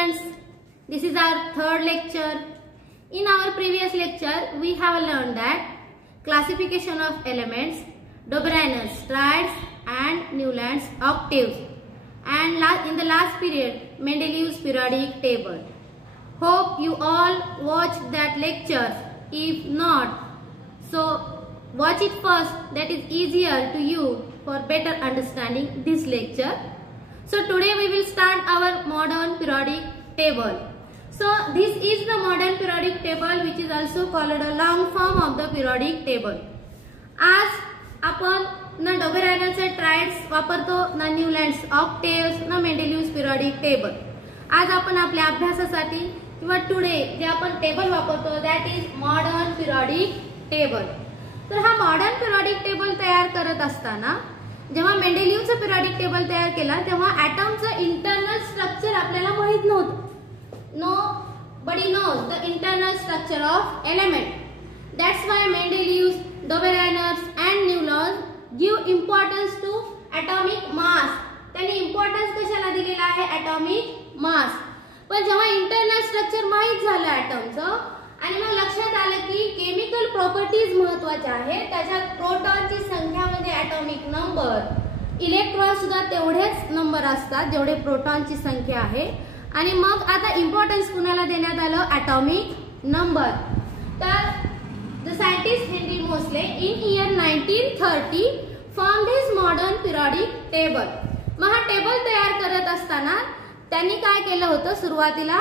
students, this is our third lecture. In our previous lecture, we have learned that classification of elements, Doberaners, triads and Newland's octaves, and in the last period, Mendeleev's periodic table. Hope you all watched that lecture. If not, so watch it first. That is easier to you for better understanding this lecture. So today we will start our modern periodic table. So this is the modern periodic table, which is also called a long form of the periodic table. आज आपण ना डोबेरायनरचे triads वापरतो, ना Newlands octaves, ना मेंडेलिव्हज periodic table. आज आपण आपल्या अभ्यासासाठी किंवा टुडे जे आपण टेबल वापरतो that is modern periodic table. तर हा मॉडर्न पिरियडिक टेबल तयार करत असताना जेव्हा मेंडेलिव्हचं पिरियडिक टेबल तयार केला तेव्हा ॲटमचं इंटरनल स्ट्रक्चर आपल्याला माहित नव्हतं. Nobody knows the internal structure of element. That's why Mendeleev's, Doberaners and Newlands give importance to atomic mass. त्यांनी इम्पॉर्टन्स कशाला दिलेला आहे? Atomic mass. पण जेव्हा इंटरनल स्ट्रक्चर माहित झालं ॲटमचं आणि मग लक्षात आलं की केमिकल प्रॉपर्टीज महत्त्वाच्या आहेत, त्याच्यात प्रोटॉनची संख्या म्हणजे ॲटॉमिक नंबर, इलेक्ट्रॉन सुद्धा तेवढेच नंबर असतात जेवढे प्रोटॉनची संख्या आहे. आणि मग आता इम्पॉर्टन्स कुणाला देण्यात आलं? Atomic number. तर the scientist Henry Moseley in year 1930 formed his modern periodic table. मग हा टेबल तयार करत असताना त्यांनी काय केलं होतं? सुरुवातीला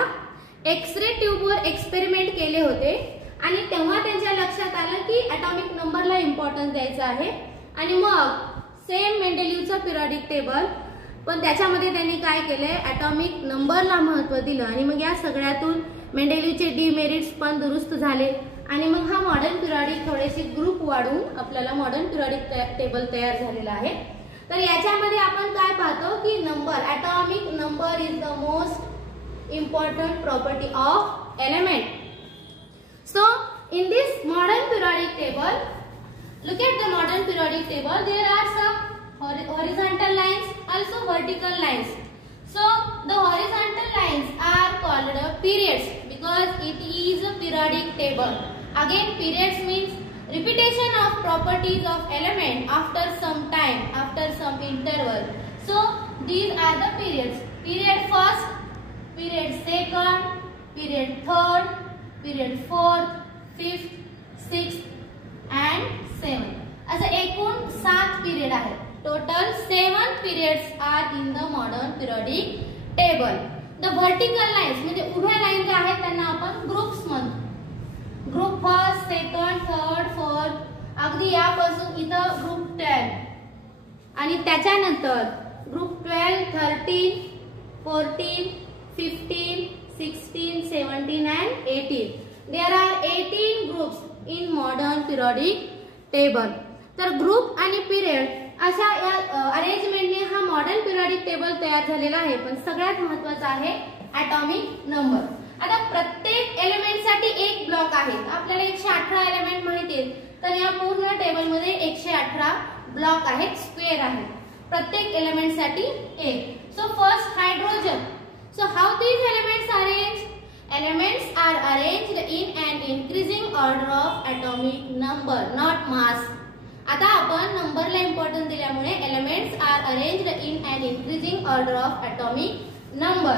एक्सरे ट्यूबवर एक्सपेरिमेंट केले होते आणि तेव्हा त्यांच्या लक्षात आलं की ॲटॉमिक नंबरला इम्पॉर्टन्स द्यायचा आहे. आणि मग सेम मेंडेलिव्हचं पिरियडिक टेबल, पण त्याच्यामध्ये त्यांनी काय केलंय? ॲटॉमिक नंबरला महत्त्व दिलं. आणि मग या सगळ्यातून मेंडेलिव्हचे डिमेरिट्स पण दुरुस्त झाले आणि मग हा मॉडर्न पिरियडिक थोडेसे ग्रुप वाढून आपल्याला मॉडर्न पिरियडिक टेबल तयार झालेला आहे. तर याच्यामध्ये आपण काय पाहतो की number, atomic number is the most important property of element. So in this modern periodic table, look at the modern periodic table. There are some horizontal lines, also vertical lines. So the horizontal lines are called periods because it is a periodic table. Again, periods means repetition of properties of element after some time, after some interval. So these are the periods. Period first, period second, period third, period fourth, fifth, sixth and 7. असं एकूण 7 period आहेत. Total 7 periods are in the modern periodic table. The vertical lines म्हणजे उभ्या line ज्या आहेत त्यांना आपण groups म्हणतो. Group first, second, third, fourth, अगदी यापासून इथं ग्रुप 10 आणि त्याच्यानंतर group 12, 13, 14, 15, 16, 17 and 18. There are 18 groups in modern periodic table. तर ग्रुप आणि पिरियड अशा या अरेंजमेंटने हा मॉडर्न पिरियडिक टेबल तयार झालेला आहे. पण सगळ्यात महत्त्वाचा आहे ॲटॉमिक नंबर. आता प्रत्येक एलिमेंटसाठी एक ब्लॉक आहे. आपल्याला 118 एलिमेंट माहिती आहेत, तर या पूर्ण टेबलमध्ये 118 ब्लॉक आहेत, स्क्वेअर आहेत. प्रत्येक एलिमेंटसाठी एक. So first hydrogen. So how these elements arrange? Elements are arranged in an increasing order of atomic number, not mass. आता आपण नंबरला इम्पॉर्टन्स दिल्यामुळे elements are arranged in an increasing order of atomic number.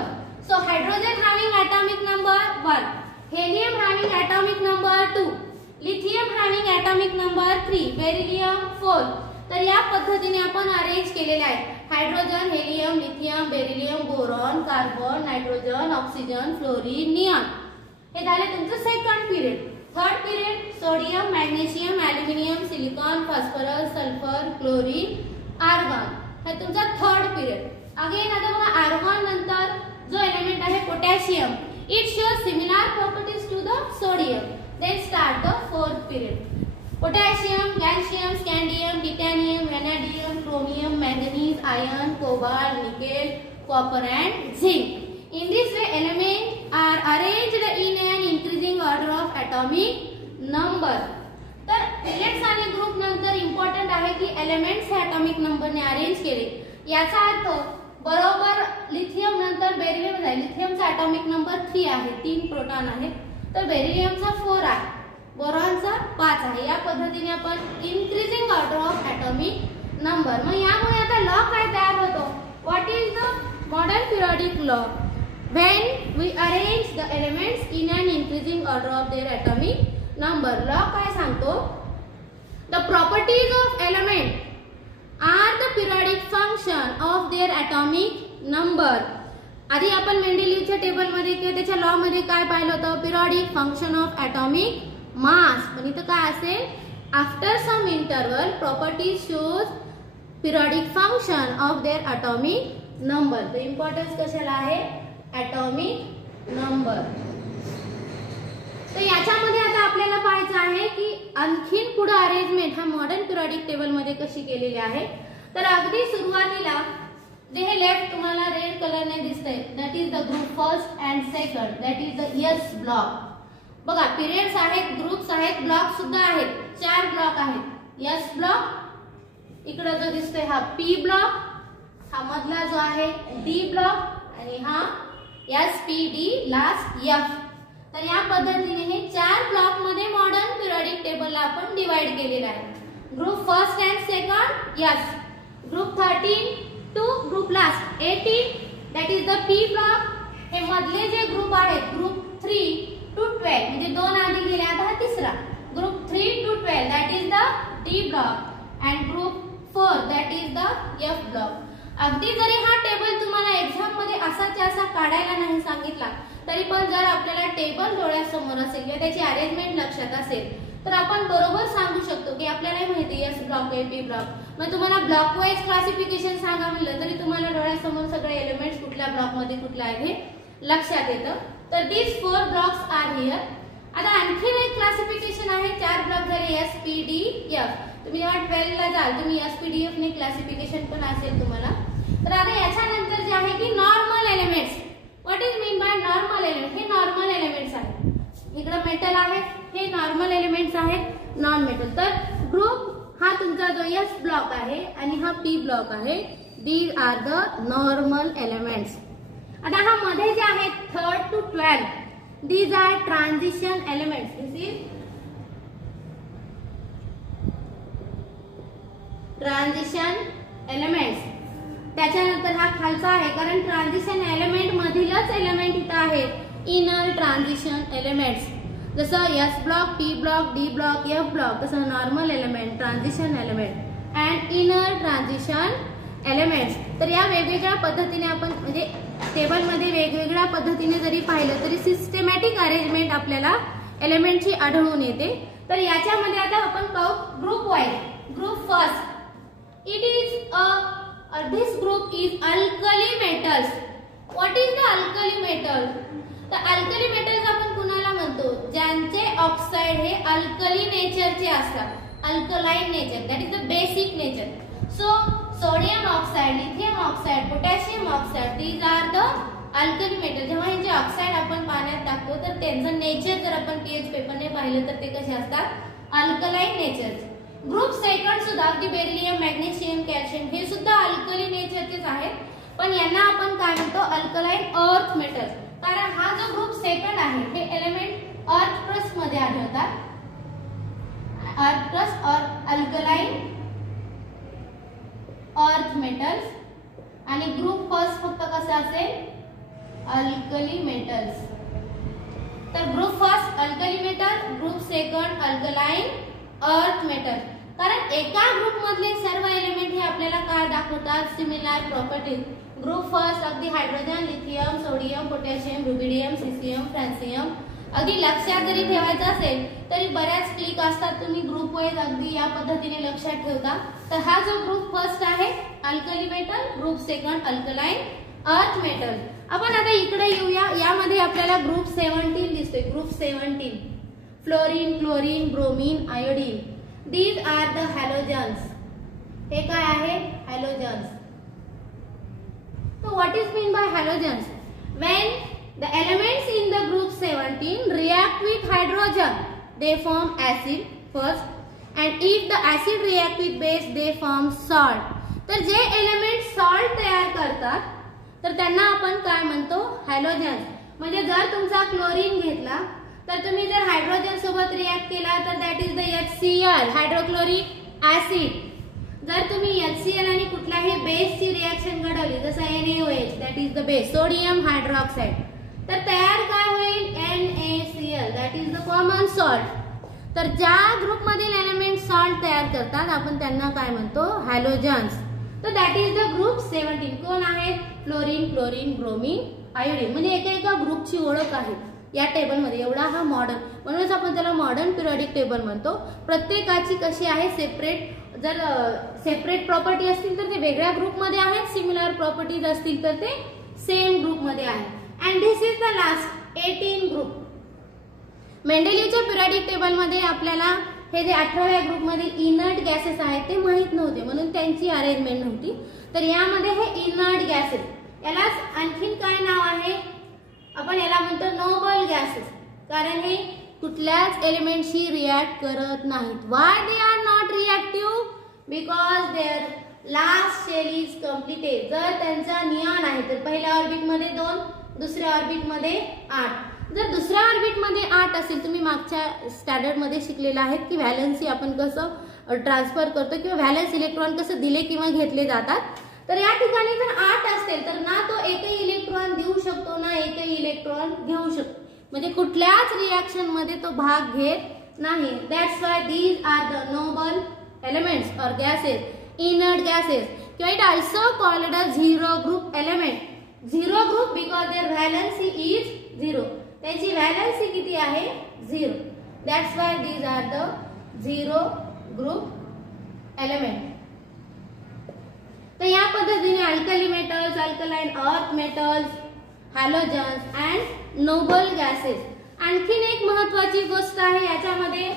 So hydrogen having atomic number 1, helium having atomic number 2, lithium having atomic number 3, beryllium 4. तर या पद्धतीने आपण arrange केलेले आहे. Hydrogen, helium, lithium, beryllium, boron, carbon, nitrogen, oxygen, fluorine, neon. हे झाले तुमचं second period. Third period sodium, magnesium, aluminium, silicon, phosphorus, sulphur, chlorine, argon. हे तुमचा थर्ड पिरियड. अगेन आता बघा आर्गॉन नंतर जो एलिमेंट आहे potassium, it shows similar properties to the sodium. Then start the fourth period. Potassium, calcium, scandium, titanium, vanadium, chromium, manganese, iron, cobalt, nickel, copper and zinc. In this way elements are arranged in an increasing order of atomic number. तर periods आणि group नंतर important आहे की elements हे atomic नंबरने arrange केले. याचा अर्थ बरोबर लिथियम नंतर बेरिलियम आहे. लिथियमचा ॲटॉमिक नंबर 3 आहे, 3 प्रोटॉन आहे. तर बेरिलियमचा 4 आहे, बोरॉनचा 5 आहे. या पद्धतीने आपण increasing order of atomic number. मग यामुळे आता लॉ काय तयार होतो? What is the modern periodic law? When we arrange the elements in an increasing order of their atomic number. Law काय सांगतो? The properties of element are the periodic function of their atomic number. आधी आपण मेंडेलिव्हच्या टेबलमध्ये किंवा त्याच्या law मध्ये काय पाहिलं होतं? Periodic function of atomic mass. पण इथं काय असेल? After some interval property shows periodic function of their atomic number. तर इम्पॉर्टन्स कशाला आहे? Atomic number. तर याच्यामध्ये आता आपल्याला पाहायचं आहे की आणखीन पुढे अरेंजमेंट हा मॉडर्न पिरियडिक टेबल मध्ये कशी केलेली आहे. तर अगदी सुरुवातीला जे हे लेफ्ट तुम्हाला रेड कलरने दिसतंय, that is the group first and second, that is the S block. बघा पिरियड्स आहेत, ग्रुप्स आहेत, ब्लॉक सुद्धा आहेत. 4 ब्लॉक आहेत. एस ब्लॉक, इकडे जो दिसतोय हा पी ब्लॉक, हा मधला जो आहे डी ब्लॉक आणि हा SPD लास्ट F. तर या पद्धतीने हे 4 ब्लॉक मध्ये मॉडर्न पिरियडिक टेबलला आपण डिवाइड केलेला आहे. Group first and second yes, group 13 to group last 18 that is the P block. हे मधले जे ग्रुप आहेत ग्रुप 3 टू 12 म्हणजे 2 आधी गेले, आता हा तिसरा. Group 3 to 12 that is the D block and group 4 that is the F block. अगदी जरी हा टेबल तुम्हाला एक्झाम मध्ये असाच्या असा काढायला नाही सांगितला तरी पण जर आपल्याला टेबल डोळ्यासमोर असेल किंवा त्याची अरेंजमेंट लक्षात असेल तर आपण बरोबर सांगू शकतो की आपल्याला माहिती एस ब्लॉक आहे, पी ब्लॉक. मग तुम्हाला ब्लॉक वाईज क्लासिफिकेशन सांगा म्हणलं तरी तुम्हाला डोळ्यासमोर सगळे एलिमेंट्स कुठल्या ब्लॉक मध्ये कुठले आहेत हे लक्षात येतं. तर दीज 4 ब्लॉक्स आर हियर. आता आणखी एक क्लासिफिकेशन आहे. 4 ब्लॉक झाले SPD F. तुम्ही जेव्हा 12 ला जाल तुम्ही SPD F ने क्लासिफिकेशन पण असेल तुम्हाला. तर आता याच्यानंतर जे आहे की normal elements. What is mean by normal element? हे नॉर्मल एलिमेंट्स आहेत. इकडे मेटल आहे, हे नॉर्मल एलिमेंट्स आहेत, नॉन मेटल. तर ग्रुप हा तुमचा जो एस ब्लॉक आहे आणि हा पी ब्लॉक आहे, these are the normal elements. आता हा मध्ये जे आहे 3rd to 12 these are transition elements. This is transition elements. त्याच्यानंतर हा खालचा आहे कारण ट्रान्झिशन एलिमेंट मधीलच एलिमेंट इथं आहे इनर ट्रान्झिशन एलिमेंट्स. जसं S block, P block, D block, F block, तसं normal element, transition element and inner transition elements. तर या वेगवेगळ्या पद्धतीने आपण म्हणजे टेबल मध्ये वेगवेगळ्या पद्धतीने जरी पाहिलं तरी सिस्टमॅटिक अरेंजमेंट आपल्याला एलिमेंटची आढळून येते. तर याच्यामध्ये आता आपण पाहू group wise. Group first it is this group is alkali metals. What is the alkali metal? The alkali metals आपण कुणाला म्हणतो? ज्यांचे ऑक्साइड हे अल्कली नेचरचे असतात, alkaline nature, that is the basic nature. So sodium oxide, lithium oxide, potassium oxide, these are the alkali metal. जेव्हा हे जे ऑक्साइड आपण पाण्यात टाकतो तर त्यांचं नेचर जर आपण पीएच पेपरने पाहिलं तर ते कसे असतात? Alkaline nature. ग्रुप सेकंड सुद्धा अगदी बेरिलियम, मॅग्नेशियम, कॅल्शियम हे सुद्धा अल्कली नेचरचेच आहेत, पण यांना आपण काय म्हणतो? Alkaline earth metal. कारण हा जो ग्रुप सेकंड आहे हे एलिमेंट अर्थ क्रस्ट मध्ये आढळतात. अर्थ क्रस्ट और अल्कलाइन अर्थ मेटल्स. आणि ग्रुप फर्स्ट फक्त कसं असेल? Alkali metals. तर group first alkali metal, group second alkaline earth metal. कारण एका ग्रुप मधले सर्व एलिमेंट हे आपल्याला काय दाखवतात? Similar properties. ग्रुप फर्स्ट अगदी hydrogen, lithium, sodium, potassium, rubidium, caesium, francium. अगदी लक्षात जरी ठेवायचं असेल तरी बऱ्याच क्लिक असतात, तुम्ही ग्रुप वाईज अगदी या पद्धतीने लक्षात ठेवता. तर हा जो ग्रुप फर्स्ट आहे alkali metal, group second alkaline earth metal. आपण आता इकडे येऊया. यामध्ये आपल्याला ग्रुप 17 दिसतोय. Group 17 fluorine, chlorine, bromine, iodine. These are the halogens. हे काय आहे? Halogens. So what is mean by halogens? When the elements in the group 17 react with hydrogen, they form acid first, and if the acid react with base, they form salt. तर जे element salt तयार करतात तर त्यांना आपण काय म्हणतो, halogens. म्हणजे जर तुमचा क्लोरीन घेतला तर तुम्ही जर हायड्रोजन सोबत रिएक्ट केला तर that is the HCl, hydrochloric acid. जर तुम्ही HCl आणि कुठल्याही बेसची रिएक्शन घडवली जसं NaOH, that is the base, sodium hydroxide, तर तयार काय होईल, NaCl, that is the common salt. तर ज्या ग्रुप मधील एलिमेंट सॉल्ट तयार करतात आपण त्यांना काय म्हणतो, हॅलोजन्स. तर दॅट इज द ग्रुप 17. कोण आहेत, फ्लोरीन, क्लोरीन, ब्रोमीन, आयोडीन. म्हणजे एका ग्रुपची ओळख आहे या टेबलमध्ये. एवढा हा मॉडर्न, म्हणूनच आपण त्याला मॉडर्न पिरियडिक टेबल म्हणतो. प्रत्येकाची कशी आहे सेपरेट, जर सेपरेट प्रॉपर्टी असतील तर ते वेगळ्या ग्रुपमध्ये आहेत, सिमिलर प्रॉपर्टीज असतील तर ते सेम ग्रुपमध्ये आहेत. And this is the last 18 group. मेंडेलिव्हच्या पिरियडिक टेबलमध्ये आपल्याला हे जे 18व्या ग्रुपमध्ये इनर्ट गॅसेस आहेत ते माहित नव्हते, म्हणून त्यांची अरेंजमेंट नव्हती. तर यामध्ये हे इनर्ट गॅसेस, यालाच आणखीन काय नाव आहे, आपण याला म्हणतो नोबल गॅसेस. कारण हे कुठल्याच एलिमेंटशी रिएक्ट करत नाहीत. Why they are not reactive, because their last shell is completed. जर त्यांचा नियॉन आहे तर पहिल्या ऑर्बिट मध्ये 2, दुसऱ्या ऑर्बिट मध्ये 8. जर दुसऱ्या ऑर्बिट मध्ये 8 असेल, तुम्ही मागच्या स्टँडर्ड मध्ये शिकलेलं आहे की व्हॅलन्सी आपण कसं ट्रान्सफर करतो किंवा व्हॅलन्स इलेक्ट्रॉन कसं दिले किंवा घेतले जातात. तर या ठिकाणी जर 8 असेल तर ना तो एकही इलेक्ट्रॉन देऊ शकतो ना एकही इलेक्ट्रॉन घेऊ शकतो. म्हणजे कुठल्याच रिएक्शन मध्ये तो भाग घेत नाही. That's why these are the noble elements और गॅसेस, इनर्ट गॅसेस, किंवा it also called a zero group element. Zero group because their valency is 0. त्याची व्हॅलन्सी किती आहे, 0. That's why these are the zero group element. तर या पद्धतीने alkali metals, alkaline earth metals, halogens and noble gases. आणखीन एक महत्वाची गोष्ट आहे याच्यामध्ये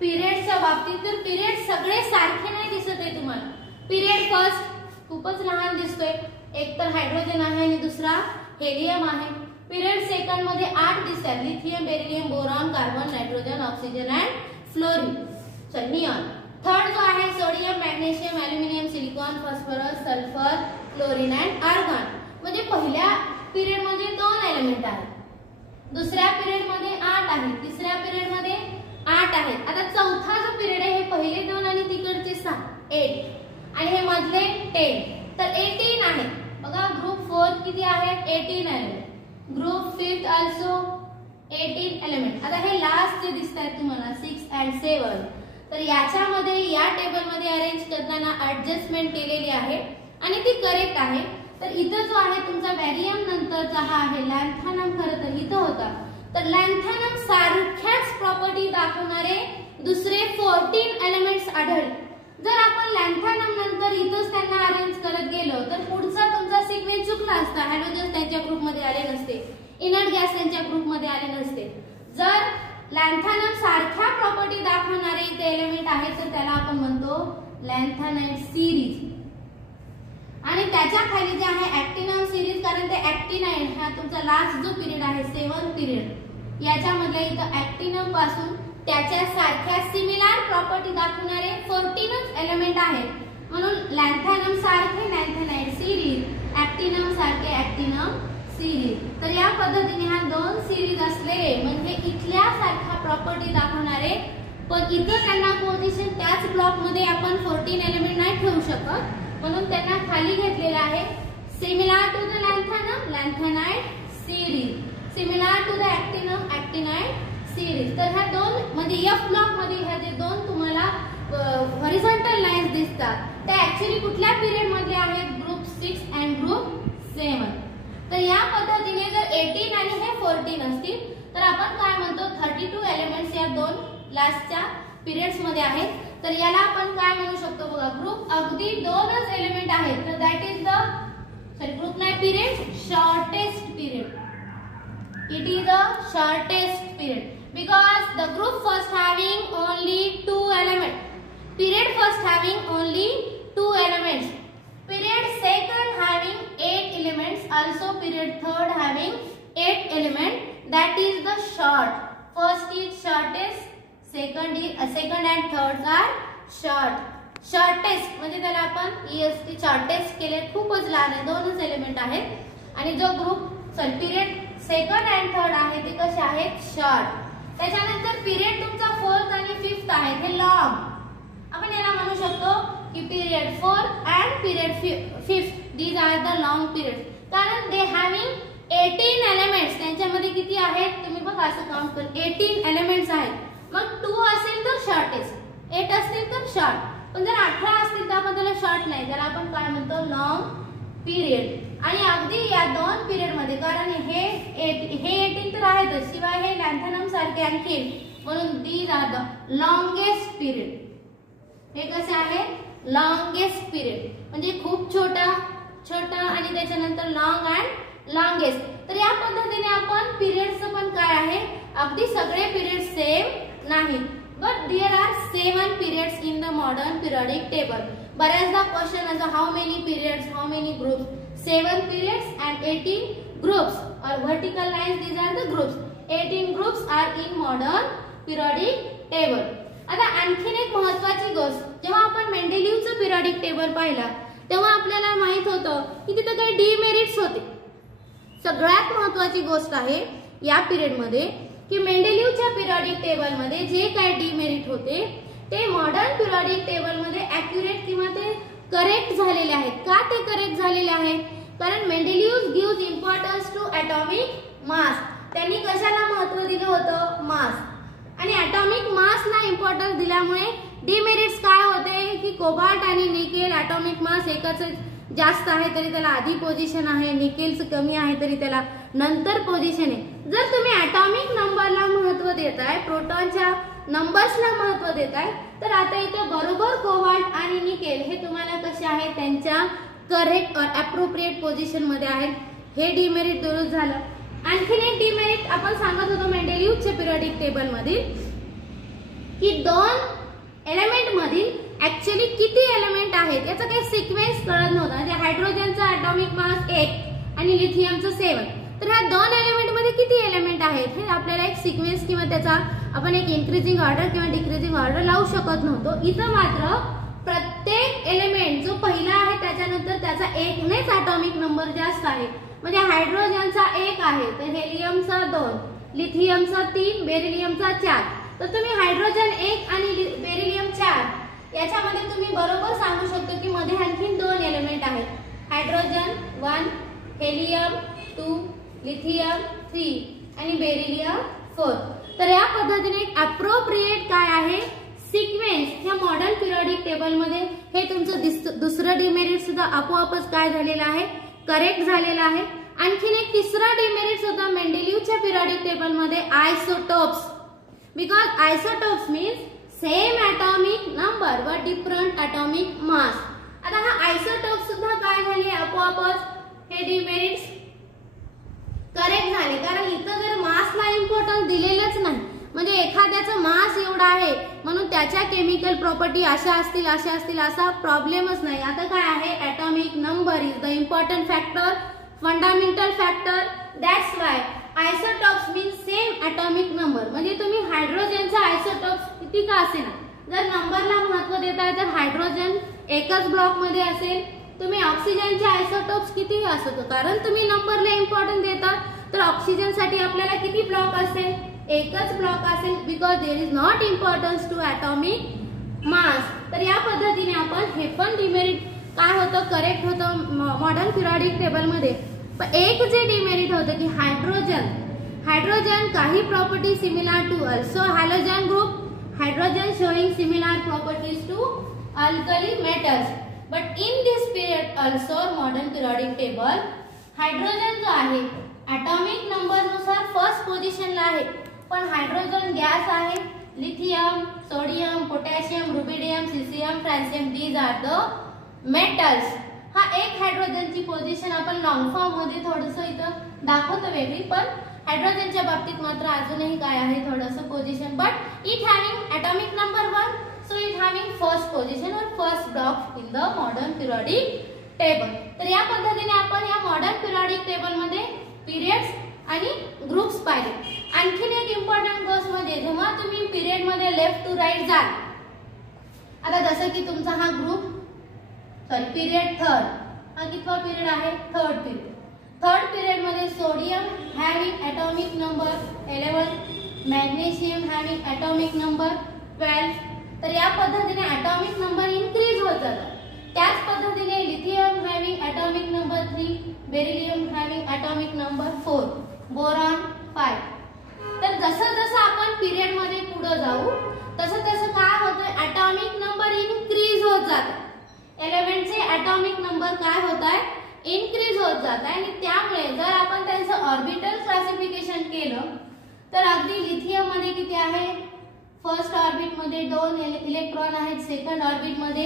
पिरियडच्या बाबतीत. तर पिरियड सगळे सारखे नाही दिसत आहे तुम्हाला. पिरियड फर्स्ट खूपच लहान दिसतोय, एक तर हायड्रोजन आहे आणि दुसरा हेलियम आहे. पिरियड सेकंड मध्ये 8 दिसतात, lithium, beryllium, boron, carbon, nitrogen, oxygen and fluorine, neon. Third जो आहे sodium, magnesium, aluminium, silicon, phosphorus, sulphur, chlorine and argon. म्हणजे पहिल्या पिरियड मध्ये 2 एलिमेंट आहेत, दुसऱ्या पिरियड मध्ये 8 आहेत, तिसऱ्या पिरियड मध्ये 8 आहेत. आता चौथा जो पिरियड आहे हे पहिले 2 आणि तिकडचे 6, 8 आणि हे मधले 10, तर 18 आहेत. बघा ग्रुप 4 किती आहेत, 18 एलिमेंट. Group 5 also 18 element. आता हे लास्ट जे दिसतात तुम्हाला 6 अँड 7, तर याच्यामध्ये या टेबल मध्ये अरेंज करताना ऍडजस्टमेंट केलेली आहे आणि ती करेक्ट आहे. तर इथं जो आहे तुमचा बॅरियम नंतरचा हा आहे लॅन्थॅनम, खरं तर इथं होता. तर लॅन्थॅनम सारख्याच प्रॉपर्टी दाखवणारे दुसरे 14 एलिमेंट्स आढळले. जर आपण लॅन्थॅनम नंतर इथंच त्यांना अरेंज करत गेलो तर पुढचा तुमचा सिक्वेन्स चुकला असता. हॅलोजन्स त्यांच्या ग्रुपमध्ये आले नसते, इनर्ट गॅस त्यांच्या ग्रुपमध्ये आले नसते. जर लॅन्थॅनम सारख्या प्रॉपर्टी दाखवणारे इथे एलिमेंट आहेत तर त्याला आपण म्हणतो लॅन्थॅनाइड सिरीज. आणि त्याच्या खाली जे आहे ऍक्टिनम सिरीज, कारण ते ऍक्टिनाइड हा तुमचा लास्ट जो पिरियड आहे 7th पिरियड, याच्यामधल्या इथं ऍक्टिनम पासून त्याच्या सारख्या सिमिलर प्रॉपर्टी दाखवणारे 14च एलिमेंट आहेत. म्हणून लॅन्थॅनम सारखे लॅन्थॅनाइड सिरीज, ऍक्टिनम सारखे ऍक्टिनम सिरीज. तर या पद्धतीने हा 2 सिरीज असलेले म्हणजे इथल्या सारख्या प्रॉपर्टी दाखवणारे, पण इथं त्यांना पोझिशन त्याच ब्लॉक मध्ये आपण 14 एलिमेंट नाही ठेवू शकत, म्हणून त्यांना खाली घेतलेला आहे. Similar to the lanthanum, lanthanide series, similar to the actinium, actinide series. तर ह्या 2 म्हणजे एफ ब्लॉक मध्ये ह्या जे 2 तुम्हाला हॉरिझॉन्टल लाईन्स दिसतात त्या ऍक्च्युअली कुठल्या पिरियड मध्ये आहेत, ग्रुप 6 अँड ग्रुप 7. तर या पद्धतीने जर 18 आणि हे 14 असतील तर आपण काय म्हणतो 32 एलिमेंट्स या 2 लास्टच्या पिरियड्स मध्ये आहेत. तर याला आपण काय म्हणू शकतो बघा, ग्रुप अगदी 2च एलिमेंट आहेत. तर दॅट इज द ग्रुप नाही period, shortest period. It is the shortest period because the group first having only 2 elements, period first having only 2 elements, period second having 8 elements, also period third having 8 elements. That is the short. First is shortest, second and third are short. Shortest म्हणजे त्याला आपण EST shortest केले, खूपच लहान आहे, 2च element आहेत. आणि जो group period second and third आहे ते कसे आहेत शॉर्ट. त्याच्यानंतर पिरियड तुमचा फोर्थ आणि फिफ्थ आहे ते लॉंग. आपण याला म्हणू शकतो की period 4 and period 5 these are the long period, कारण दे हॅविंग 18 एलिमेंट्स. त्यांच्यामध्ये किती आहेत तुम्ही बघा असं काउंट कर, 18 एलिमेंट्स आहेत. मग 2 असेल तर शॉर्टेस्ट, 8 असतील तर शॉर्ट. पण जर 18 असतील तर आपण त्याला शॉर्ट नाही, त्याला आपण काय म्हणतो लॉंग पिरियड. आणि अगदी या दोन पिरियड मध्ये, कारण हे 18 तर आहेतच, शिवाय हे लॅन्थनम सारखे आणखी, म्हणून these are the longest period. हे कसे आहे लॉंगेस्ट पिरियड, म्हणजे खूप छोटा छोटा आणि त्याच्यानंतर लॉंग अँड लॉंगेस्ट. तर या पद्धतीने आपण पिरियडचं पण काय आहे, अगदी सगळे पिरियड सेम नाहीत, but there are 7 periods in the modern periodic table. बऱ्याचदा क्वेश्चन असं how many periods, how many groups, 7 periods and 18 groups or vertical lines, these are the groups. 18 groups are in modern periodic table. आता आणखीन एक महत्त्वाची गोष्ट, जेव्हा आपण मेंडेलिव्हचं periodic table पाहिला तेव्हा आपल्याला माहित होतं की तिथे काही डिमेरिट्स होते. सगळ्यात महत्त्वाची गोष्ट आहे या पिरियड मध्ये की मेंडेलिव्हच्या पिरियडिक टेबल मध्ये जे काही डिमेरिट होते ते मॉडर्न पिरियडिक टेबल मध्ये ॲक्युरेट किंवा ते करेक्ट झालेले आहेत. का ते करेक्ट झालेले आहेत, कारण Mendeleev gives importance to atomic mass. त्यांनी कशाला महत्त्व दिलं होतं, मास. आणि ॲटॉमिक मासला इम्पॉर्टन्स दिल्यामुळे डिमेरिट्स काय होते की कोबाल्ट आणि निकेल ॲटॉमिक मास एकच जास्त आहे तरी त्याला आधी पोझिशन आहे, निकेलचं कमी आहे तरी त्याला नंतर पोझिशन आहे. जर तुम्ही ॲटॉमिक नंबरला महत्त्व देताय, प्रोटॉनच्या नंबर्सला महत्त्व देताय, तर आता इथे बरोबर कोबाल्ट आणि निकेल हे तुम्हाला कसे आहेत, त्यांच्या करेक्ट और अप्रोप्रिएट पोझिशन मध्ये आहेत. हे डिमेरिट दूर झालं. आणखीन एक डिमेरिट आपण सांगत होतो मेंडेलिव्हच्या पिरियडिक टेबल मध्ये की 2 एलिमेंट मधील ऍक्च्युअली किती एलिमेंट आहेत याचा काही सिक्वेन्स कळत नव्हता. म्हणजे हायड्रोजनचा ॲटॉमिक मास 1 आणि लिथियमचं 7, तर ह्या 2 एलिमेंट मध्ये किती एलिमेंट आहेत हे आपल्याला एक सिक्वेन्स किंवा त्याचा आपण एक इन्क्रीजिंग ऑर्डर किंवा डिक्रीजिंग ऑर्डर लावू शकत नव्हतो. इथं मात्र प्रत्येक एलिमेंट जो पहिला आहे त्याच्यानंतर त्याचा 1 नेच ॲटॉमिक नंबर जास्त आहे. म्हणजे हायड्रोजनचा 1 आहे तर हेलियमचा 2, लिथियमचा 3, बेरिलियमचा 4. तर तुम्ही हायड्रोजन 1 आणि बेरिलियम 4 याच्यामध्ये तुम्ही बरोबर सांगू शकतो की मध्ये आणखीन 2 एलिमेंट आहेत, हायड्रोजन 1, हेलियम 2, लिथियम 3 आणि बेरिलियम 4. तर या पद्धतीने एक अप्रोप्रिएट काय आहे सिक्वेन्स ह्या मॉडर्न पिरियडिक टेबल मध्ये हे तुमचं दुसरं डिमेरिट सुद्धा आपोआपच काय झालेलं आहे, करेक्ट झालेला आहे. आणखीन एक तिसरा डिमेरिट होता मेंडेलिव्हच्या पिरियडिक टेबल मध्ये isotopes. Because isotopes means same atomic number व डिफरंट ॲटॉमिक मास. आता हा आयसोटोप सुद्धा काय झाले आपोआपच हे डिमेरिट्स करेक्ट झाले, कारण इथं जर मासला इम्पॉर्टन्स दिलेलंच नाही, म्हणजे एखाद्याचं मास एवढा आहे म्हणून त्याच्या केमिकल प्रॉपर्टी अशा असतील असा प्रॉब्लेमच नाही. आता काय आहे atomic number is the important factor, fundamental factor. That's why isotopes means same atomic number. म्हणजे तुम्ही हायड्रोजनचा आयसोटॉप्स किती का असेना, जर नंबरला महत्त्व देताय तर हायड्रोजन एकच ब्लॉक मध्ये असेल. तुम्ही ऑक्सिजनचे आयसोटॉप्स कितीही असतो, कारण तुम्ही नंबरला इम्पॉर्टन्स देता तर ऑक्सिजन साठी आपल्याला किती ब्लॉक असेल, एकच ब्लॉक असेल, because there is not importance to atomic mass. तर या पद्धतीने आपण हे पण डिमेरिट काय होतं करेक्ट होतं मॉडर्न पिरियडिक टेबल मध्ये. पण एक जे डिमेरिट होतं की हायड्रोजन काही property similar to also halogen group, hydrogen showing similar properties to alkali metals. But in this period also modern periodic table hydrogen जो आहे ॲटॉमिक नंबर नुसार फर्स्ट पोझिशनला आहे, पण हायड्रोजन गॅस आहे. Lithium, sodium, potassium, rubidium, caesium, francium these are the metals. हा एक हायड्रोजनची पोझिशन आपण लॉंग फॉर्म मध्ये थोडंसं इथं दाखवतो वेगळी, पण हायड्रोजनच्या बाबतीत मात्र अजूनही काय आहे थोडंसं position, but it having atomic number 1, so it having first position और first block in the modern periodic table. तर या पद्धतीने आपण या मॉडर्न पिरियडिक टेबल मध्ये पिरियड्स आणि ग्रुप्स पाहिले. आणखीन एक इम्पॉर्टंट गोष्ट म्हणजे जेव्हा तुम्ही पिरियड मध्ये लेफ्ट टू राईट जाल, आता जसं की तुमचा हा ग्रुप पिरियड थर्ड, हा कितवा पिरियड आहे थर्ड पिरियड, थर्ड पिरियड मध्ये sodium having atomic number 11, magnesium having atomic number 12. तर या पद्धतीने ॲटॉमिक नंबर इन्क्रीज होत जातात. त्याच पद्धतीने lithium having atomic number 3, beryllium having atomic number 4, boron 5. तर जसं जसं आपण पिरियड मध्ये पुढे जाऊ तसं तसं काय होतं, ॲटॉमिक नंबर इन्क्रीज होत जातात. एलिमेंटचे ॲटॉमिक नंबर काय होत आहे, इन्क्रीज होत जात आहे. आणि त्यामुळे जर आपण त्यांचं ऑर्बिटल क्लासिफिकेशन केलं तर अगदी लिथियम मध्ये किती आहे, फर्स्ट ऑर्बिट मध्ये 2 इलेक्ट्रॉन आहेत, सेकंड ऑर्बिट मध्ये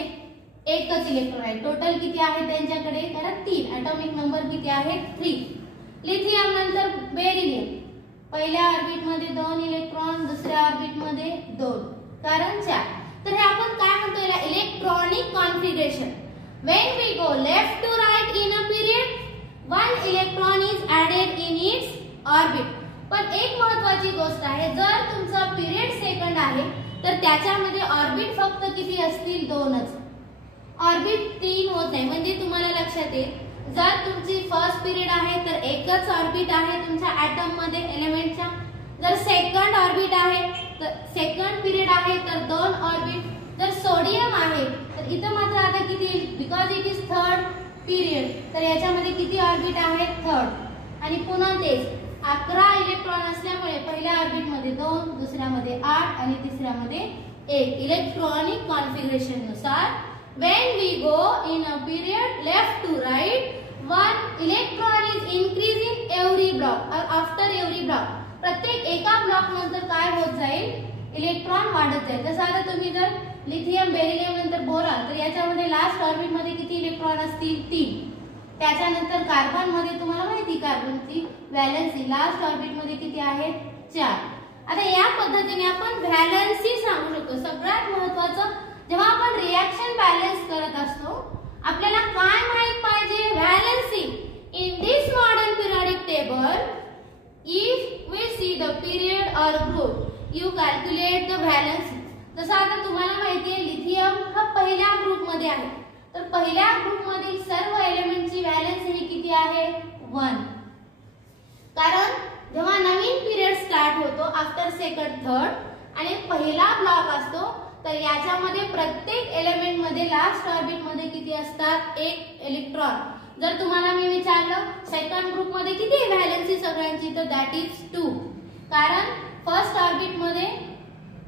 एकच इलेक्ट्रॉन आहे. टोटल किती आहे त्यांच्याकडे, तर 3. ॲटॉमिक नंबर किती आहे, 3. लिथियम नंतर बेरिलियम, पहिल्या ऑर्बिट मध्ये 2 इलेक्ट्रॉन, दुसऱ्या ऑर्बिट मध्ये 2, कारण 4. तर हे आपण काय म्हणतो, याला electronic configuration. When we go left to right in a period, 1 electron is added in its orbit. पण एक महत्त्वाची गोष्ट आहे, जर तुमचा पिरियड सेकंड आहे तर त्याच्यामध्ये ऑर्बिट फक्त किती असतील, 2च. ऑर्बिट 3 होत नाही. म्हणजे तुम्हाला लक्षात येईल, जर तुमची फर्स्ट पिरियड आहे तर एकच ऑर्बिट आहे तुमच्या ॲटम मध्ये एलिमेंटच्या. जर सेकंड ऑर्बिट आहे तर सेकंड पिरियड आहे तर 2 ऑर्बिट. जर सोडियम आहे तर इथं मात्र आता किती, because it is third period, तर याच्यामध्ये किती ऑर्बिट आहेत, 3rd. आणि पुन्हा तेच 11 इलेक्ट्रॉन असल्यामुळे पहिल्या ऑर्बिट मध्ये 2, दुसऱ्यामध्ये 8 आणि तिसऱ्यामध्ये 1. इलेक्ट्रॉनिक कॉन्फिगरेशन नुसार when we go in a period left to right, 1 electron is increasing every block or after every block. प्रत्येक एका ब्लॉक नंतर काय होत जाईल, इलेक्ट्रॉन वाढत जाईल. जसं आता तुम्ही जर लिथियम, बेरिलियम नंतर बोरॉन, तर याच्यामध्ये लास्ट ऑर्बिट मध्ये किती इलेक्ट्रॉन असतील, 3. त्याच्यानंतर कार्बन मध्ये तुम्हाला माहिती, कार्बनची व्हॅलेन्सी लास्ट ऑर्बिट मध्ये किती आहेत, 4. आता या पद्धतीने आपण व्हॅलेन्सी सांगू शकतो. सगळ्यात महत्त्वाचं, जेव्हा आपण रिएक्शन बॅलन्स करत असतो आपल्याला काय माहित पाहिजे, valency. In this modern periodic table, if we see the period और group, you calculate the valency. जसं आता तुम्हाला माहिती आहे, लिथियम हा पहिल्या ग्रुप मध्ये आहे, तर पहिल्या ग्रुप मधील सर्व एलिमेंटची व्हॅलेन्सी ही किती आहे, 1. कारण जेव्हा नवीन पिरियड स्टार्ट होतो आफ्टर सेकंड, थर्ड आणि पहिला ब्लॉक असतो, तर याच्यामध्ये प्रत्येक एलिमेंट मध्ये लास्ट ऑर्बिट मध्ये किती असतात, 1 इलेक्ट्रॉन. जर तुम्हाला मी विचारलं सेकंड ग्रुप मध्ये किती व्हॅलेन्सी सगळ्यांची, तर दॅट इज 2. कारण फर्स्ट ऑर्बिट मध्ये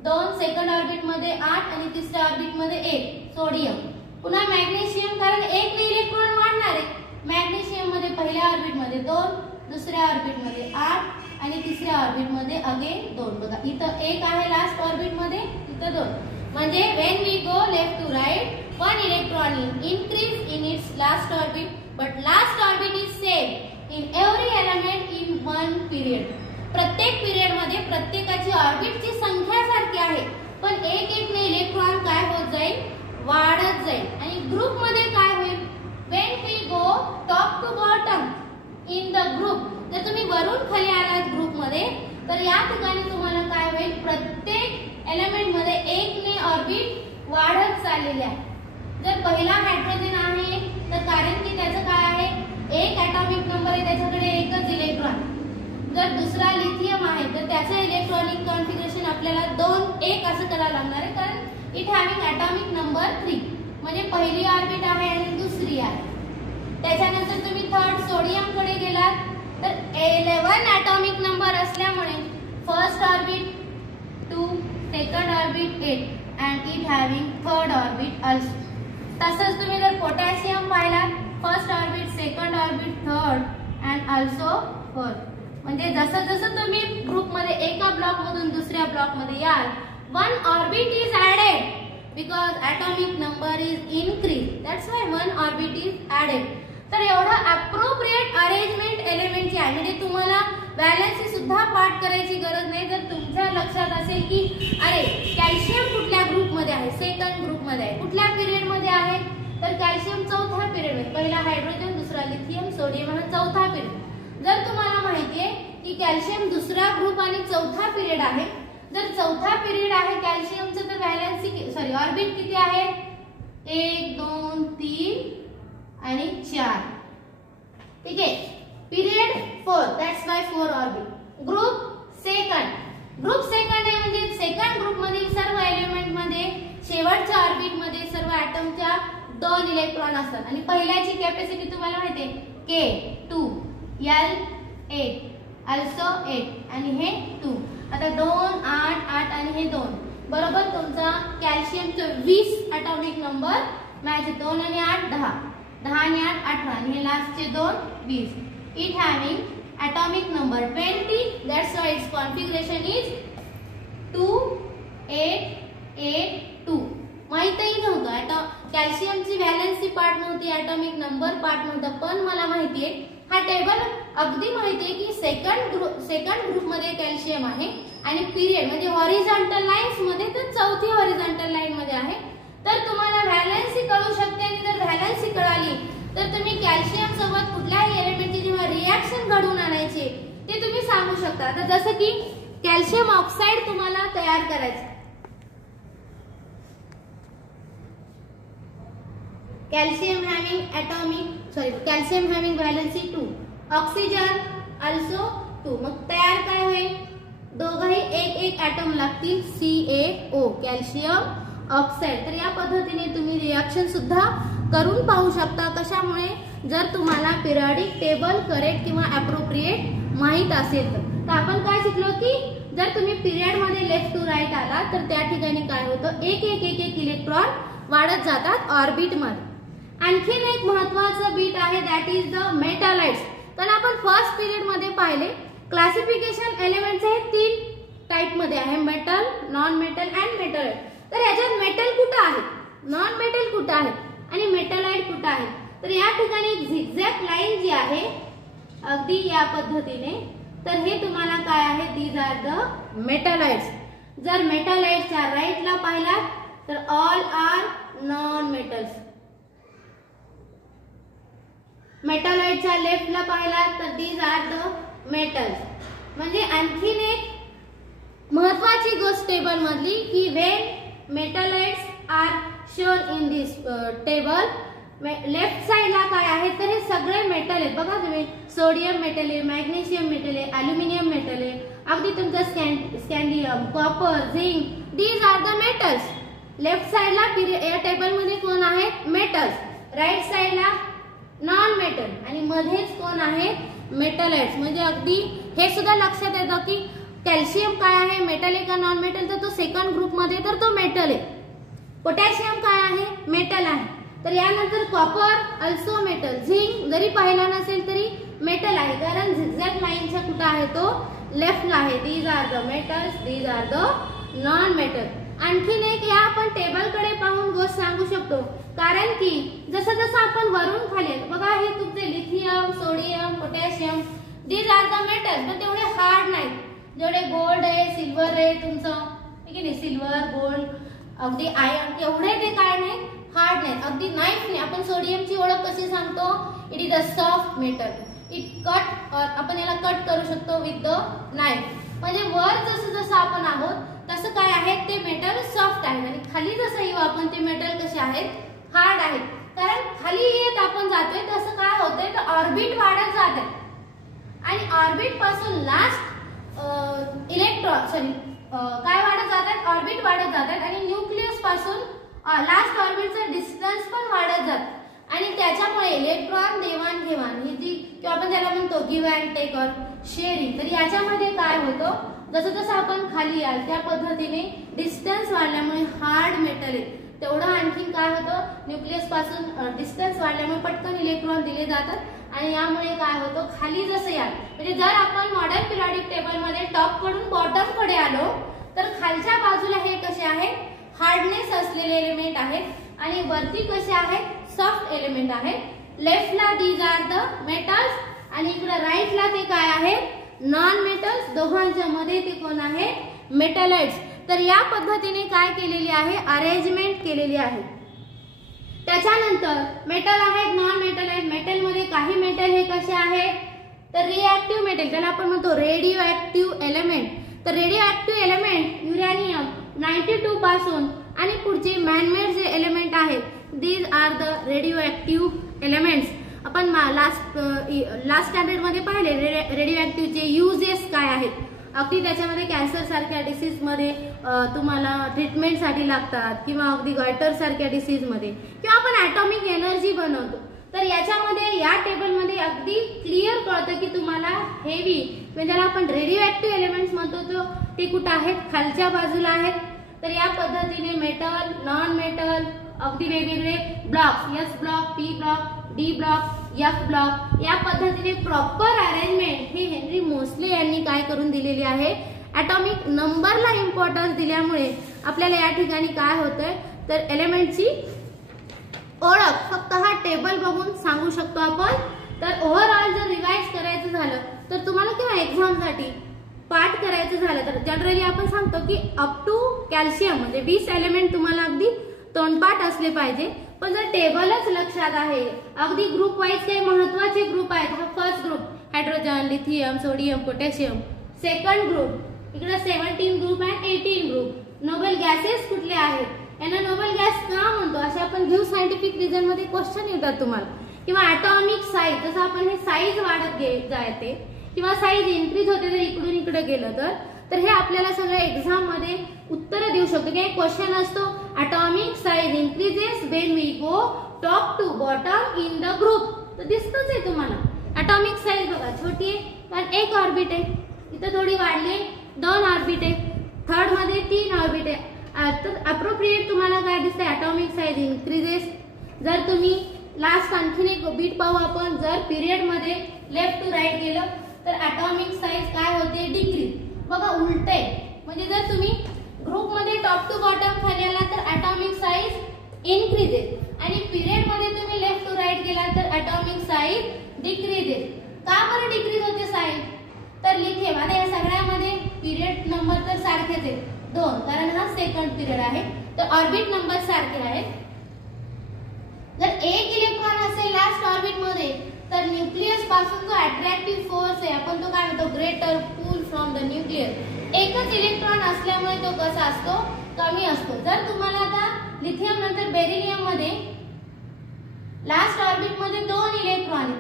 2, सेकंड ऑर्बिट मध्ये 8 आणि तिसऱ्या ऑर्बिट मध्ये 1 सोडियम. पुन्हा मॅग्नेशियम, कारण 1 इलेक्ट्रॉन वाढणार आहे. मॅग्नेशियम मध्ये पहिल्या ऑर्बिट मध्ये 2, दुसऱ्या ऑर्बिट मध्ये 8 आणि तिसऱ्या ऑर्बिट मध्ये अगेन 2. बघा इथं 1 आहे लास्ट ऑर्बिट मध्ये, इथं 2. म्हणजे when we go left to right, 1 electron increase in its last orbit, but last orbit is same in every element in one period. प्रत्येक पिरियड मध्ये प्रत्येकाची ऑर्बिटची संख्या सारखी आहे, पण एक ने इलेक्ट्रॉन काय होत जाईल, वाढत जाईल. आणि ग्रुप मध्ये काय होईल, when we go top to bottom in the group, जर तुम्ही वरून खाली आलात ग्रुप मध्ये तर या ठिकाणी तुम्हाला काय होईल, प्रत्येक एलिमेंट मध्ये 1 ने ऑर्बिट वाढत चाललेले आहे. जर पहिला हायड्रोजन आहे तर कारण की त्याचं काय आहे, 1 ॲटॉमिक नंबर आहे, त्याच्याकडे एकच इलेक्ट्रॉन. जर दुसरा लिथियम आहे तर त्याचं इलेक्ट्रॉनिक कॉन्फिगरेशन आपल्याला 2, 1 असं करायला लागणार आहे, कारण इट हॅविंग ॲटॉमिक नंबर 3. म्हणजे पहिली ऑर्बिट आहे आणि दुसरी आहे. त्याच्यानंतर तुम्ही थर्ड सोडियम कडे गेलात तर 11 ॲटॉमिक नंबर असल्यामुळे first orbit 2, second orbit 8 and it having third orbit also. तसंच तुम्ही जर पोटॅशियम पाहिला, first orbit, second orbit, third and also fourth. म्हणजे जसं जसं तुम्ही ग्रुप मध्ये एका ब्लॉक मधून दुसऱ्या ब्लॉक मध्ये याल, 1 orbit is added because atomic number is increased. That's why 1 orbit is added. तर एवढं अप्रोप्रिएट अरेंजमेंट एलिमेंटची आहे. म्हणजे तुम्हाला बॅलन्सची सुद्धा पाठ करायची गरज नाही. जर तुमच्या लक्षात असेल की अरे कॅल्शियम कुठल्या ग्रुप मध्ये आहे, सेकंड ग्रुप मध्ये आहे, कुठल्या पिरियड मध्ये आहे, तर कॅल्शियम चौथा पिरियड मध्ये, पहिला हायड्रोजन, दुसरा लिथियम, सोडियम हा चौथा पिरियड. जर तुम्हाला माहिती आहे की कॅल्शियम दुसरा ग्रुप आणि चौथा पिरियड आहे, जर चौथा पिरियड आहे कॅल्शियमचं तर व्हॅलेन्सी सॉरी ऑर्बिट किती आहे, 1 2 3 आणि 4. ठीक आहे. Period 4, that's why 4 orbit. Group second. Group second आहे म्हणजे सेकंड ग्रुप मधील सर्व एलिमेंट मध्ये शेवटच्या ऑर्बिट मध्ये सर्व ॲटमच्या 2 इलेक्ट्रॉन असतात आणि पहिल्याची कॅपॅसिटी तुम्हाला माहिती आहे K2 L 8 also 8 आणि हे 2. आता 2 8 8 आणि हे 2 बरोबर तुमचा कॅल्शियमचा 20 ॲटॉमिक नंबर मॅच 2 आणि 8 10 10 आणि 8 18 आणि हे लास्टचे 2 20. It having atomic number 20, that's why its configuration is 2 8 8 2. माहितही नव्हतं कॅल्शियमची व्हॅलेन्सी पार्ट नव्हती, ॲटॉमिक नंबर पार्ट नव्हता, पण मला माहिती आहे हा टेबल अगदी माहिती आहे की सेकंड ग्रुप मध्ये कॅल्शियम आहे आणि पिरियड म्हणजे हॉरिझॉन्टल लाईन्स मध्ये तर चौथी हॉरिझॉन्टल लाईन मध्ये आहे. तर तुम्हाला व्हॅलेन्सी कळू शकते आणि जर व्हॅलेन्सी कळाली तर तुम्ही कॅल्शियम सोबत कुठल्याही एलिमेंटची जेव्हा रिएक्शन घडवून आणायची ते तुम्ही सांगू शकता. आता जसं की कॅल्शियम ऑक्साईड तुम्हाला तयार करायचं, calcium having valency 2, oxygen also 2. मग तयार काय होईल, दोघंही एक एक ॲटम लागतील CaO कॅल्शियम ऑक्साईड. तर या पद्धतीने तुम्ही रिएक्शन सुद्धा करून पाहू शकता. कशामुळे, जर तुम्हाला पिरियडिक टेबल करेक्ट किंवा अप्रोप्रिएट माहित असेल तर आपण काय शिकलो की जर तुम्ही पिरियड मध्ये लेफ्ट टू राईट आला तर त्या ठिकाणी काय होतं, एक एक एक एक इलेक्ट्रॉन वाढत जातात ऑर्बिट मध्ये. आणखीन एक महत्त्वाचं बीट आहे दॅट इज द मेटलाइट्स. तर आपण फर्स्ट पिरियड मध्ये पाहिले क्लासिफिकेशन एलिमेंट्स हे 3 टाइप मध्ये आहे, मेटल, नॉन मेटल अँड मेटलाइट. तर याच्यात मेटल कुठं आहे, नॉन मेटल कुठं आहे आणि मेटलाइट कुठं आहे. तर या ठिकाणी झिगझॅग लाईन जी आहे अगदी या पद्धतीने, तर हे तुम्हाला काय आहे, दीज आर द मेटलाइट्स. जर मेटलाइटच्या राईटला पाहिलात तर ऑल आर नॉन मेटल्स, मेटलाइटच्या लेफ्टला पाहिलात तर दीज आर द मेटल्स. म्हणजे आणखीन एक महत्वाची गोष्ट टेबल मधली की when metalloids are shown in this table, left साइडला काय आहे तर हे सगळे मेटल आहेत. बघा तुम्ही, सोडियम मेटल आहे, मॅग्नेशियम मेटल आहे, अल्युमिनियम मेटल आहे, अगदी तुमचं scandium, copper, zinc, these are the metals. Left साइडला या टेबल मध्ये कोण आहेत, मेटल्स, राईट साइडला नॉन मेटल आणि मध्येच कोण आहे, मेटलाइट्स. म्हणजे अगदी हे सुद्धा लक्षात येतं की कॅल्शियम काय आहे, मेटल आहे का नॉन मेटल, तर तो सेकंड ग्रुप मध्ये तर तो मेटल आहे. पोटॅशियम काय आहे, मेटल आहे. तर यानंतर कॉपर अल्सो मेटल, झिंक जरी पाहिला नसेल तरी मेटल आहे, कारण झिगझॅग लाईनच्या कुठं आहे तो लेफ्टला आहे. These are the metals, these are the non metal. आणखीन एक या आपण टेबल कडे पाहून गोष्ट सांगू शकतो, कारण की जसं जसं आपण वरून खाली बघा हे तुमचे lithium, sodium, potassium, these are the metals, पण तेवढे हार्ड नाही जेवढे गोल्ड आहे, सिल्वर आहे तुमचं, ठीक आहे, सिल्वर, गोल्ड, अगदी आयर्न, एवढे ते काय नाही, हार्ड नाही, अगदी नाईफ नाही. आपण सोडियमची ओळख कशी सांगतो, it is a soft metal, it cut, आपण याला कट करू शकतो विथ द नाईफ. म्हणजे वर जसं जसं आपण आहोत तसं काय आहे, ते मेटल सॉफ्ट आहेत आणि खाली जसं येऊ आपण ते मेटल कसे आहेत, हार्ड आहेत. कारण खाली येत आपण जातोय तसं काय होतंय तर ऑर्बिट वाढत जाते आणि ऑर्बिट पासून लास्ट इलेक्ट्रॉन काय वाढत जातात, ऑर्बिट वाढत जातात आणि न्यूक्लियस पासून लास्ट ऑर्बिटचं डिस्टन्स पण वाढत जात आणि त्याच्यामुळे इलेक्ट्रॉन देवाणघेवाण ही जी किंवा आपण त्याला म्हणतो give and take or sharing, तर याच्यामध्ये काय होतं, जसं जसं आपण खाली याल त्या पद्धतीने डिस्टन्स वाढल्यामुळे हार्ड मेटल आहे तेवढं आणखीन काय होतं, न्यूक्लियस पासून डिस्टन्स वाढल्यामुळे पटकन इलेक्ट्रॉन दिले जातात आणि यामुळे काय होतं, खाली जसं याल म्हणजे जर आपण मॉडर्न पिरियडिक टेबल मध्ये टॉप कडून बॉटम कडे आलो तर खालच्या बाजूला हे कसे आहेत, हार्डनेस असलेले एलिमेंट आहेत आणि वरती कसे आहेत, सॉफ्ट एलिमेंट आहेत. लेफ्टला दीज आर द मेटल्स आणि इकडे राईटला ते काय आहेत, नॉन मेटल्स. दोघांच्या मध्ये ते कोण आहे, मेटलाइट्स. तर या पद्धतीने काय केलेली आहे, अरेंजमेंट केलेली आहे. त्याच्यानंतर मेटल आहेत, नॉन मेटल आहेत. मेटल मध्ये काही मेटल हे कसे आहेत तर रिएक्टिव्ह मेटल, त्याला आपण म्हणतो रेडिओ ऍक्टिव्ह एलिमेंट. तर रेडिओ ऍक्टिव्ह एलिमेंट युरेनियम 92 पासून आणि पुढचे मॅनमेड जे एलिमेंट आहेत these are the radioactive elements. आपण लास्ट स्टँडर्ड मध्ये पाहिले रेडिओ ऍक्टिव्हचे युजेस काय आहेत. अगदी त्याच्यामध्ये कॅन्सर सारख्या डिसीज मध्ये तुम्हाला ट्रीटमेंटसाठी लागतात किंवा अगदी गॉयटर सारख्या डिसीज मध्ये किंवा आपण ॲटॉमिक एनर्जी बनवतो. तर याच्यामध्ये या टेबलमध्ये अगदी क्लिअर कळतं की तुम्हाला हेवी म्हणजे ज्याला आपण रेडिओ ऍक्टिव्ह एलिमेंट्स म्हणतो ते कुठे आहेत, खालच्या बाजूला आहेत. तर या पद्धतीने मेटल, नॉन मेटल, अगदी वेगवेगळे blocks, S block, P block, D block, F block, या पद्धतीने प्रॉपर अरेंजमेंट हे हेनरी मोसले यांनी काय करून दिलेली आहे. ॲटॉमिक नंबरला इम्पॉर्टन्स दिल्यामुळे आपल्याला या ठिकाणी काय होतंय तर एलिमेंटची ओळख फक्त हा टेबल बघून सांगू शकतो आपण. तर ओव्हरऑल जर रिवाइज करायचं झालं तर तुम्हाला किंवा एक्झामसाठी पाठ करायचं झालं तर जनरली आपण सांगतो की अप टू कॅल्शियम म्हणजे 20 एलिमेंट तुम्हाला अगदी तोंडपाठ असले पाहिजे. पण जर टेबलच लक्षात आहे, अगदी ग्रुप वाईज काही महत्वाचे ग्रुप आहेत. हा first group hydrogen, lithium, sodium, potassium. Second group इकडे 17 ग्रुप आणि 18 ग्रुप. नोबेल गॅसेस कुठले आहेत, यांना नोबेल गॅस का म्हणतो असे आपण घेऊ. सायंटिफिक रिझन मध्ये क्वेश्चन येतात तुम्हाला. किंवा ॲटॉमिक साईज, जसं आपण हे साईज वाढत जाते किंवा साईज इन्क्रीज होते जर इकडून इकडे गेलं तर हे आपल्याला सगळ्या एक्झाम मध्ये उत्तर देऊ शकतो. की एक क्वेश्चन असतो atomic size increases when we go top to bottom in the group. तर दिसतच आहे तुम्हाला ॲटॉमिक साईज बघा छोटी आहे कारण 1 ऑर्बिट आहे, इथं थोडी वाढली 2 ऑर्बिट आहे, थर्ड मध्ये 3 ऑर्बिट आहे. तर अप्रोप्रिएट तुम्हाला काय दिसतंय ॲटॉमिक साईज इन्क्रीजेस. जर तुम्ही लास्ट आणखीन एक बीट पाहू आपण. जर पिरियड मध्ये लेफ्ट टू राईट गेलं तर ॲटॉमिक साईज काय होते डिक्रीज. बघा उलट आहे म्हणजे जर तुम्ही ग्रुप मध्ये टॉप टू बॉटम खाली आला तर ॲटॉमिक साईज इन्क्रीजेस आणि पिरियड मध्ये तुम्ही लेफ्ट टू राईट गेला तर ॲटॉमिक साईज डिक्रीजेस. का बरं डिक्रीज होते साईज तर लिथियम. आता या सगळ्यामध्ये पिरियड नंबर तर सारखेच आहेत 2 कारण हा सेकंड पिरियड आहे. तर ऑर्बिट नंबर सारखे आहेत. जर 1 इलेक्ट्रॉन असेल लास्ट ऑर्बिट मध्ये तर न्यूक्लियस पासून जो अट्रॅक्टिव्ह फोर्स आहे आपण तो काय म्हणतो greater pull from the nucleus. एकच इलेक्ट्रॉन असल्यामुळे तो कसा असतो कमी असतो. जर तुम्हाला आता लिथियम नंतर बेरिलियम मध्ये लास्ट ऑर्बिट मध्ये 2 इलेक्ट्रॉन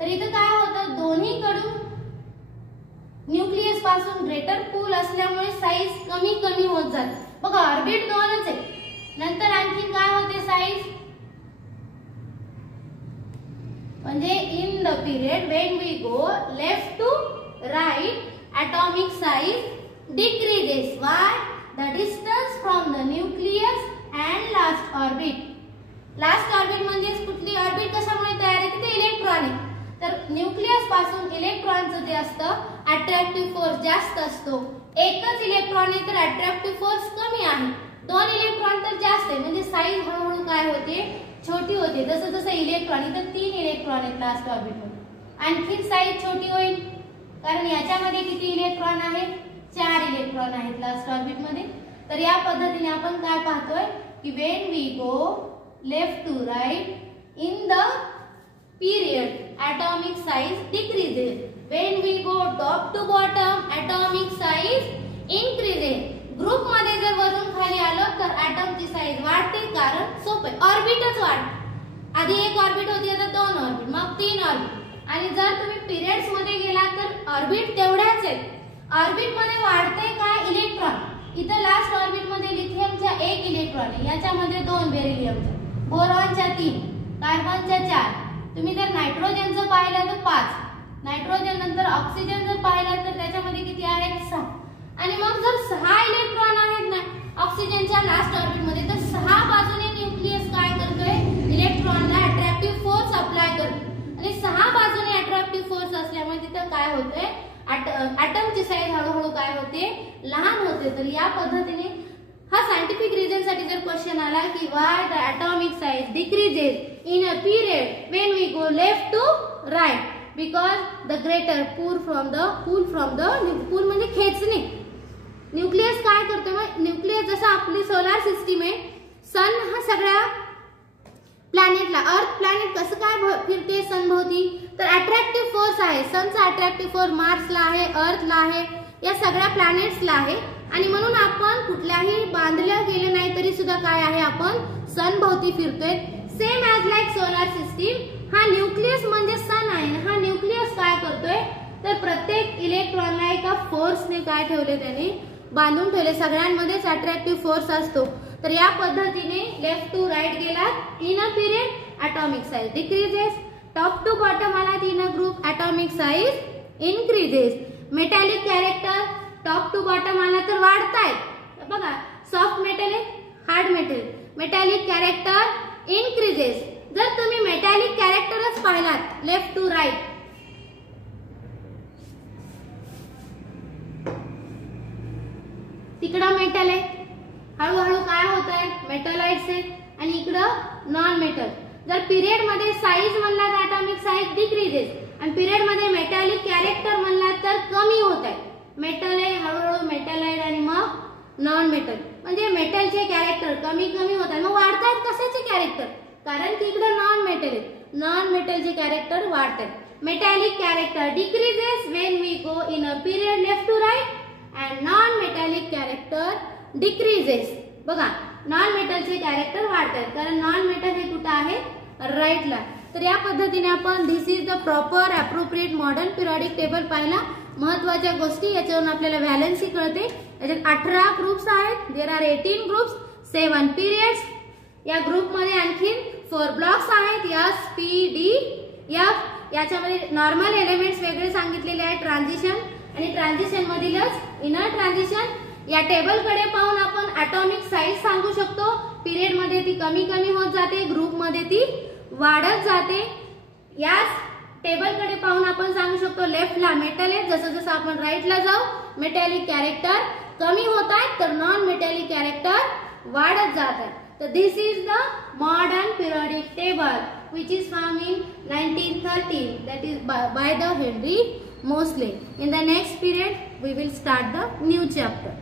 तर इथं काय होतं दोन्हीकडून न्यूक्लियस पासून ग्रेटर पूल असल्यामुळे साईज कमी कमी होत जाते. बघा ऑर्बिट 2च आहे. नंतर आणखी काय होते साईज म्हणजे in the period when we go left to right atomic size decreases. Why? The distance from the nucleus and last orbit. Last orbit म्हणजे कुठली ऑर्बिट कशामुळे तयार आहे तिथे इलेक्ट्रॉन आहे. तर न्यूक्लियस पासून इलेक्ट्रॉनचं जे असतं अट्रॅक्टिव्ह फोर्स जास्त असतो. एकच इलेक्ट्रॉन आहे तर अट्रॅक्टिव्ह फोर्स कमी आहे. 2 इलेक्ट्रॉन तर जास्त आहे म्हणजे साईज हळूहळू काय होते छोटी होते. जसं जसं इलेक्ट्रॉन इथं 3 इलेक्ट्रॉन आहेत लास्ट ऑर्बिट मध्ये आणखी साईज छोटी होईल कारण याच्यामध्ये किती इलेक्ट्रॉन आहेत 4 इलेक्ट्रॉन आहेत लास्ट ऑर्बिट मध्ये. तर या पद्धतीने आपण काय पाहतोय की when we go left to right in the period atomic size decreases. When we go top to bottom atomic size increases. Group मध्ये जर वरून खाली आलं तर ॲटमची साईज वाढते कारण सोपं ऑर्बिटच वाढ. आधी 1 ऑर्बिट होती आता 2 ऑर्बिट मग 3 ऑर्बिट आणि जर तुम्ही पिरियड्स मध्ये गेला तर ऑर्बिट तेवढ्याच आहेत. ऑर्बिट मध्ये वाढते काय इलेक्ट्रॉन. इथं लास्ट ऑर्बिट मध्ये लिथियमच्या 1 इलेक्ट्रॉन आहे याच्यामध्ये 2 बेरिलियमच्या, बोरॉनच्या 3, कार्बनच्या 4. तुम्ही जर नायट्रोजनचं पाहिलं तर 5, नायट्रोजन नंतर ऑक्सिजन जर पाहिलं तर त्याच्यामध्ये किती आहेत 6. आणि मग जर 6 इलेक्ट्रॉन आहेत ना ऑक्सिजनच्या लास्ट ऑर्बिट मध्ये तर 6 बाजूने न्यूक्लियस काय करतोय इलेक्ट्रॉनला अट्रॅक्टिव्ह फोर्स अप्लाय करतो. आणि 6 बाजूने अट्रॅक्टिव्ह फोर्स असल्यामुळे तिथं काय होतंय ॲटमची साईज हळूहळू काय होते लहान होते. तर या पद्धतीने हा सायंटिफिक रिझन साठी जर क्वेश्चन आला की why the atomic size decreases in a period when we go left to right because the greater pull from the pull म्हणजे खेचणे. न्यूक्लियस काय करतो मग न्यूक्लियस जसं आपली सोलार सिस्टीम आहे सन हा सगळ्या प्लॅनेटला अर्थ प्लॅनेट कसं काय फिरते सनभोवती तर अट्रॅक्टिव्ह फोर्स आहे. सनचा अट्रॅक्टिव्ह फोर्स मार्सला आहे, अर्थला आहे, या सगळ्या प्लॅनेट्सला आहे. आणि म्हणून आपण कुठल्याही बांधलं गेलं नाही तरी सुद्धा काय आहे आपण सन भोवती फिरतोय. Same as like solar system हा न्यूक्लियस म्हणजे सन आहे. हा न्यूक्लियस काय करतोय तर प्रत्येक इलेक्ट्रॉनला एका फोर्सने काय ठेवले, त्याने बांधून ठेवले. सगळ्यांमध्येच अट्रॅक्टिव्ह फोर्स असतो. तर या पद्धतीने लेफ्ट टू राइट गेला. In a period atomic size decreases. Top to bottom आला in a group atomic size increases. Metallic character top to bottom आला तर वाढतायत. बघा सॉफ्ट मेटल आहे, hard metal. Metallic character increases. जर तुम्ही मेटॅलिक कॅरेक्टरच पाहिलात लेफ्ट टू राइट, तिकडं मेटल आहे, हळूहळू काय होत आहे मेटलाइट्स आहे, आणि इकडं नॉन मेटल. जर पिरियड मध्ये साईज म्हणला तर atomic साईज डिक्रीजेस, आणि पिरियड मध्ये मेटॅलिक कॅरेक्टर म्हणला तर कमी होत आहे. मेटल आहे, हळूहळू मेटलाइट आणि मग नॉन मेटल. म्हणजे मेटलचे कॅरेक्टर कमी कमी होत आहे. मग वाढतात कशाचे कॅरेक्टर, कारण की इकडे नॉन मेटल आहे. नॉन मेटलचे कॅरेक्टर वाढतात. Metallic character decreases when we go in a period left to right, and non metallic character decreases. बघा नॉन मेटलचे कॅरेक्टर वाढतात, कारण नॉन मेटल हे कुठं आहे राईटला. तर या पद्धतीने आपण this is the proper appropriate modern periodic table पाहिला. महत्वाच्या गोष्टी याच्यावरून आपल्याला व्हॅलेन्सी कळते. याच्यात 18 ग्रुप्स आहेत. There are 18 groups, 7 periods. या ग्रुपमध्ये आणखीन 4 ब्लॉक्स आहेत, एस पी डी एफ. याच्यामध्ये नॉर्मल एलिमेंट्स वेगळे सांगितलेले आहेत, ट्रान्झिशन आणि ट्रान्झिशन मधीलच इनर ट्रान्झिशन. या टेबल कडे पाहून आपण atomic साईज सांगू शकतो. पिरियड मध्ये ती कमी कमी होत जाते, ग्रुप मध्ये ती वाढत जाते. याच टेबल कडे पाहून आपण सांगू शकतो लेफ्टला मेटल आहे, जसं जसं आपण राईटला जाऊ मेटॅलिक कॅरेक्टर कमी होत आहेत, तर नॉन मेटॅलिक कॅरेक्टर वाढत जात आहे. तर this is the modern periodic table which is found in 1913, that is by the Henry Moseley. In the next period we will start the new chapter.